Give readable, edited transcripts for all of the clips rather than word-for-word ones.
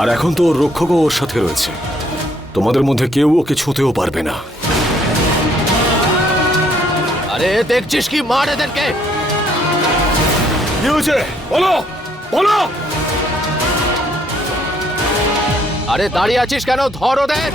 আর এখন তো ওর রক্ষকও ওর সাথে রয়েছে। তোমাদের মধ্যে কেউ ওকে ছুঁতেও পারবে না। আরে দেখছিস কি, মার এদেরকে। কি হয়েছে বলো বলো। আরে দাঁড়িয়ে আছিস কেন, ধর ওদের।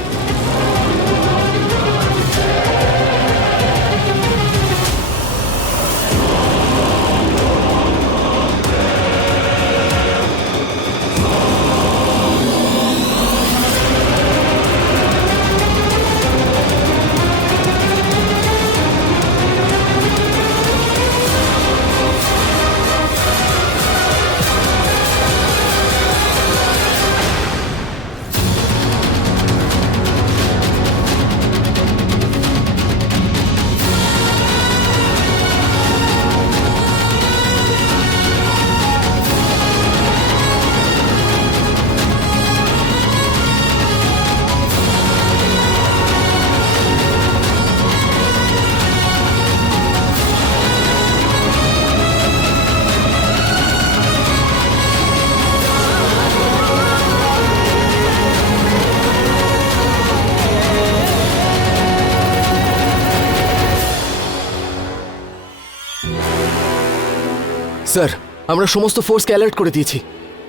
স্যার, আমরা সমস্ত ফোর্সকে অ্যালার্ট করে দিয়েছি,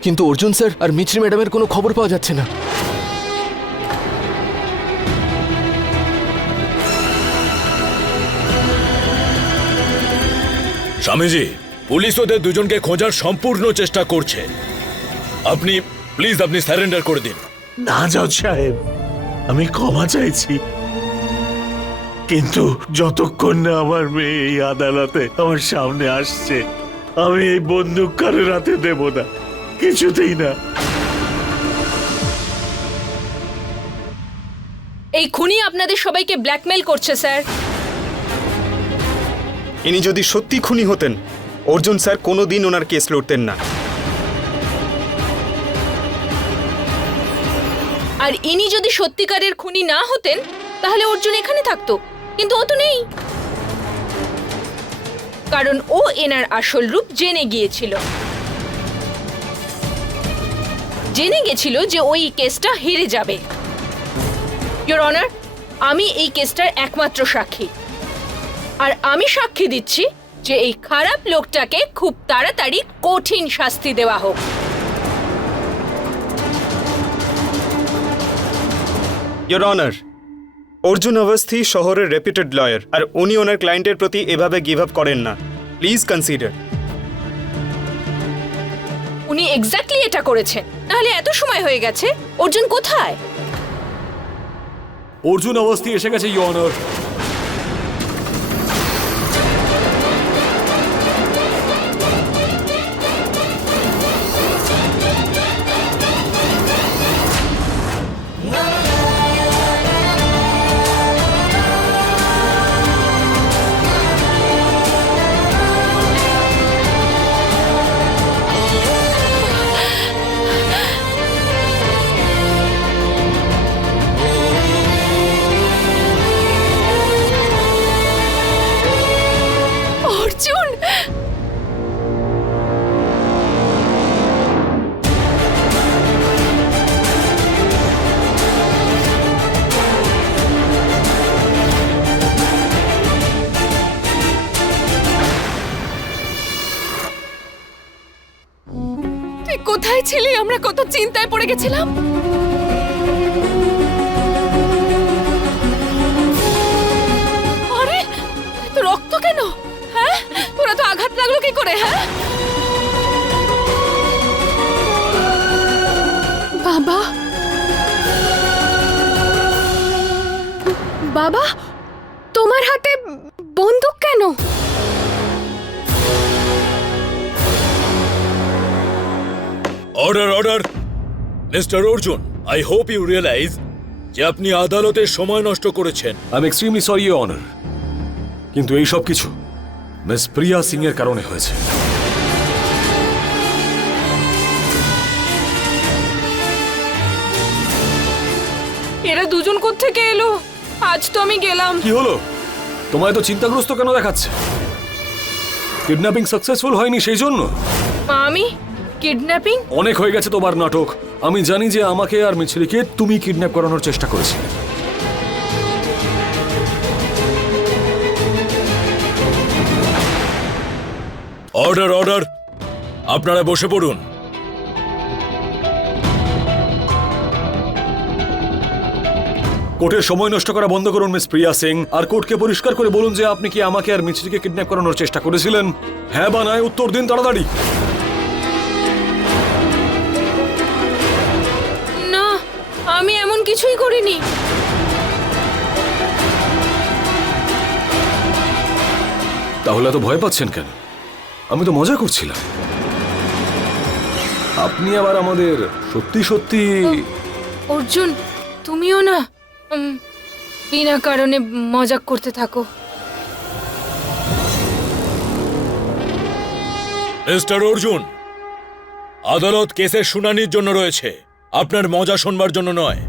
কিন্তু অর্জুন স্যার আর মিছরি ম্যাডামের কোনো খবর পাওয়া যাচ্ছে না। স্বামীজি, পুলিশ ওদের দুজনকে খোঁজার সম্পূর্ণ চেষ্টা করছে। আপনি প্লিজ সারেন্ডার করে দিন। না জজ সাহেব, আমি ক্ষমা চাইছি, কিন্তু যতক্ষণ না আমার মেয়ে এই আদালতে আমার সামনে আসছে, আমি এই বন্দুক কারোর হাতে দেব না, কিছুতেই না। এই খুনি আপনাদের সবাইকে ব্ল্যাকমেল করছে স্যার। ইনি যদি সত্যি খুনি হতেন, অর্জুন স্যার কোনোদিন ওনার কেস লড়তেন না। আর ইনি যদি সত্যিকারের খুনি না হতেন তাহলে অর্জুন এখানে থাকতো, কিন্তু ও তো নেই, কারণ ও এনার আসল রূপ জেনে গিয়েছিল। জেনে গেছিল যে ওই কেসটা হেরে যাবে। ইওর অনার, আমি এই কেসটার একমাত্র সাক্ষী, আর আমি সাক্ষী দিচ্ছি যে এই খারাপ লোকটাকে খুব তাড়াতাড়ি কঠিন শাস্তি দেওয়া হোক। ইয়োর অনার, অর্জুন অবস্থি শহরের রেপুটেড লয়ার, আর উনি ওনার ক্লায়েন্টের প্রতি এভাবে গিভ আপ করেন না। Please consider. উনি এক্স্যাক্টলি এটা করেছেন, নাহলে এত সময় হয়ে গেছে। অর্জুন কোথায়? অর্জুন অবস্থি এসে গেছে ইওর অনার। অর্জুন! তুই কোথায় ছিলি? আমরা কত চিন্তায় পড়ে গেছিলাম। আরে, এত রক্ত কেন? হ্যাঁ, তোরা তো আঘাত লাগলো কি করে? হ্যাঁ বাবা, বাবা, তোমার হাতে বন্দুক কেন? Order order. Mister Arjun, I hope you realise যে আপনি আদালতে সময় নষ্ট করেছেন। I am extremely sorry your honour, কিন্তু এই সব কিছু মিস প্রিয়া সিং এর কারণে হয়েছে। এরা দুজন কোত্থেকে এলো? আজ তো আমি গেলাম। কি হলো? তোমায় তো চিন্তাগ্রস্ত কেন দেখাচ্ছে? কিডন্যাপিং সাকসেসফুল হয়নি সেই জন্য? আমি কিডন্যাপিং? অনেক হয়ে গেছে তোমার নাটক। আমি জানি যে আমাকে আর মিছরিকে তুমি কিডন্যাপ করানোর চেষ্টা করেছিলে। অর্ডার অর্ডার, আপনারা বসে পড়ুন। কোর্টের সময় নষ্ট করা বন্ধ করুন মিস প্রিয়া সিং, আর কোর্টকে পরিষ্কার করে বলুন যে আপনি কি আমাকে আর মিছরিকে কিডন্যাপ করানোর চেষ্টা করেছিলেন। হ্যাঁ বা নয় উত্তর দিন তাড়াতাড়ি। না, আমি এমন কিছুই করিনি। তাহলে এত ভয় পাচ্ছেন কেন? আমি তো মজা করছিলাম। আপনি আবার আমাদের সত্যি সত্যি অর্জুন, তুমিও না বিনা কারণে মজাক করতে থাকো। মিস্টার অর্জুন, আদালত কেসের শুনানির জন্য রয়েছে, আপনার মজা শোনবার জন্য নয়।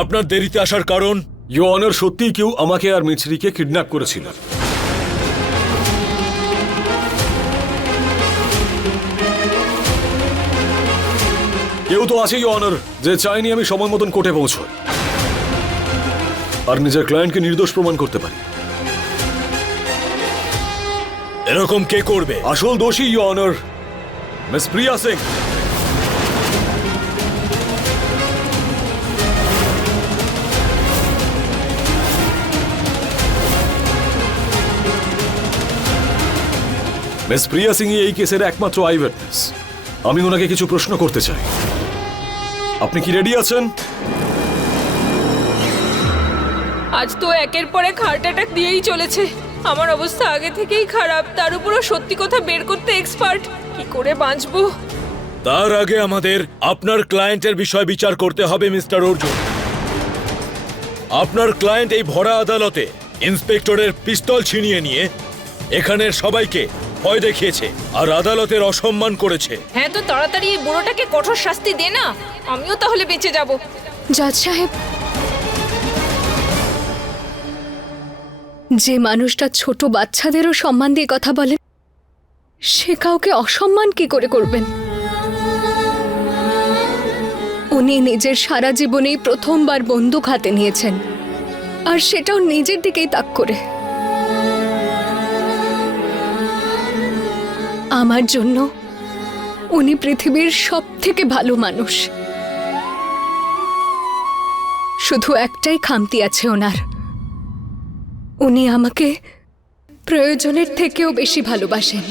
আপনার দেরিতে আসার কারণ? ইয়োর অনার, সত্যিই কেউ আমাকে আর মিছরিকে কিডন্যাপ করেছিল। কেউ তো আছে ইয়োর অনার যে চাইনি আমি সময় মতন কোর্টে পৌঁছই আর নিজের ক্লায়েন্টকে নির্দোষ প্রমাণ করতে পারি। এরকম কে করবে? আসল দোষী your honour miss Priya Singh. Miss Priya Singh এই কেসের একমাত্র আই উইটনেস। আমি ওনাকে কিছু প্রশ্ন করতে চাই। আপনি কি রেডি আছেন? আজ তো একের পর এক হার্ট অ্যাটাক দিয়েই চলেছে। আমার অবস্থা আগে থেকেই খারাপ, তার উপরও সত্যি কথা বের করতে এক্সপার্ট। কি করে বাঁচবো? তার আগে আমাদের আপনার ক্লায়েন্টের বিষয় বিচার করতে হবে মিস্টার অর্জুন। আপনার ক্লায়েন্ট এই ভরা আদালতে ইন্সপেক্টরের পিস্তল ছিনিয়ে নিয়ে এখানের সবাইকে ভয় দেখিয়েছে আর আদালতের অসম্মান করেছে। হ্যাঁ, তো তাড়াতাড়ি এই বুড়োটাকে কঠোর শাস্তি দে না, আমিও তাহলে বেঁচে যাব। জজ সাহেব, যে মানুষটা ছোট বাচ্চাদেরও সম্মান দিয়ে কথা বলেন, সে কাউকে অসম্মান কি করে করবেন? উনি নিজের সারা জীবনেই প্রথমবার বন্দুক হাতে নিয়েছেন, আর সেটাও নিজের দিকেই তাক করে। আমার জন্য উনি পৃথিবীর সবথেকে ভালো মানুষ। শুধু একটাই খামতি আছে ওনার, উনি আমাকে প্রয়োজনের থেকেও বেশি ভালোবাসেন।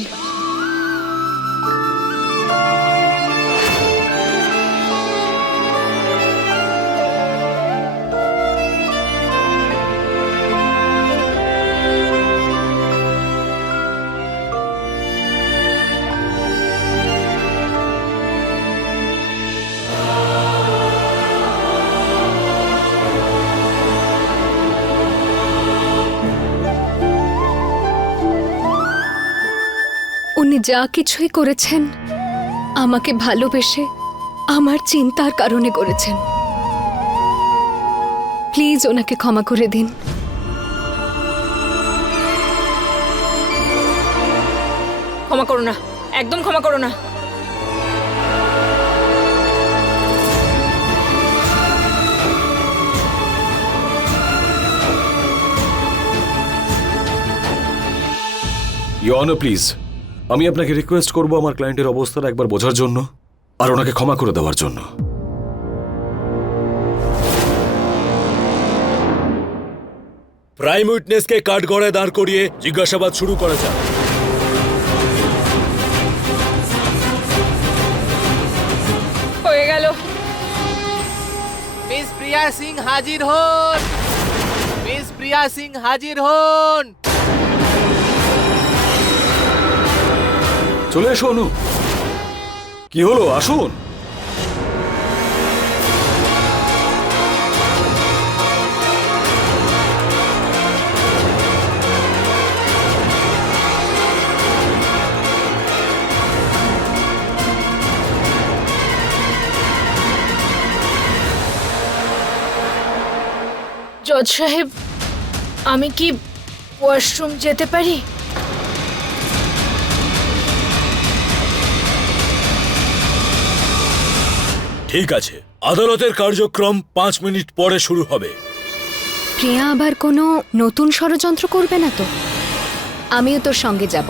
উনি যা কিছুই করেছেন আমাকে ভালোবেসে আমার চিন্তার কারণে করেছেন। প্লিজ ওনাকে ক্ষমা করে দিন। ক্ষমা করো না, একদম ক্ষমা করো না। ইয়োর অনার প্লিজ, আমি আপনাকে রিকোয়েস্ট করব আমার ক্লায়েন্টের অবস্থাটা একবার বোঝার জন্য আর ওনাকে ক্ষমা করে দেওয়ার জন্য। প্রাইম উইটনেসকে কাঠগড়ায় দাঁড় করিয়ে জিজ্ঞাসাবাদ শুরু করা যাক। হয়ে গেল। মিস প্রিয়া সিং হাজির হন। মিস প্রিয়া সিং হাজির হন। চলে এসো অনু। কি হলো, আসুন। জজ সাহেব, আমি কি ওয়াশরুম যেতে পারি? ঠিক আছে, আদালতের কার্যক্রম 5 মিনিট পরে শুরু হবে। প্রিয়া আবার কোনো নতুন ষড়যন্ত্র করবে না তো? আমিও তোর সঙ্গে যাব।